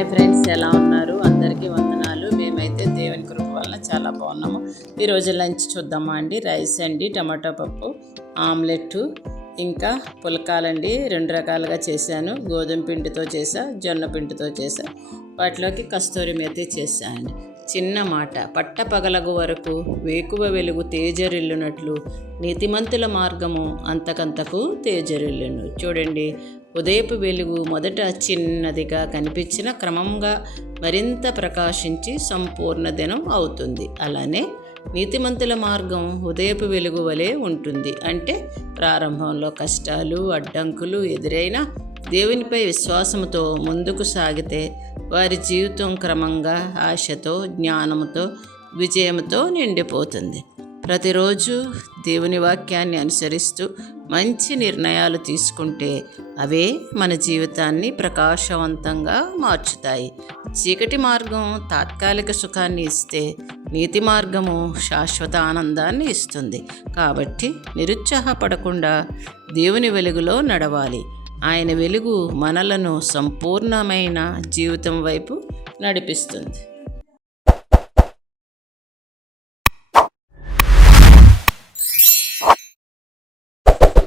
Hi friends, ఎలా ఉన్నారు? అందరికీ వందనాలు. మేమైతే దేవుని కృప వలన చాలా బాగున్నాము. ఈరోజు లంచ్ చూద్దామా అండి. రైస్ అండి, టమాటో పప్పు, ఆమ్లెట్, ఇంకా పులకాలండి. 2 రకాలుగా చేశాను. గోధుమ పిండితో చేసా, జొన్న పిండితో చేసా. వాటిలోకి కస్తూరి మేతి చేశానండి. చిన్న మాట, పట్టపగలగు వరకు వేకువ వెలుగు తేజరిల్లునట్లు నీతిమంతుల మార్గము అంతకంతకు తేజరిల్లును. చూడండి, ఉదయపు వెలుగు మొదట చిన్నదిగా కనిపించిన క్రమంగా మరింత ప్రకాశించి సంపూర్ణ దినం అవుతుంది. అలానే నీతిమంతుల మార్గం ఉదయపు వెలుగు వలె ఉంటుంది. అంటే ప్రారంభంలో కష్టాలు, అడ్డంకులు ఎదురైనా దేవునిపై విశ్వాసంతో ముందుకు సాగితే వారి జీవితం క్రమంగా ఆశతో, జ్ఞానంతో, విజయంతో నిండిపోతుంది. ప్రతిరోజు దేవుని వాక్యాన్ని అనుసరిస్తూ మంచి నిర్ణయాలు తీసుకుంటే అవే మన జీవితాన్ని ప్రకాశవంతంగా మార్చుతాయి. చీకటి మార్గం తాత్కాలిక సుఖాన్ని ఇస్తే నీతి మార్గము శాశ్వత ఆనందాన్ని ఇస్తుంది. కాబట్టి నిరుత్సాహపడకుండా దేవుని వెలుగులో నడవాలి. ఆయన వెలుగు మనలను సంపూర్ణమైన జీవితం వైపు నడిపిస్తుంది.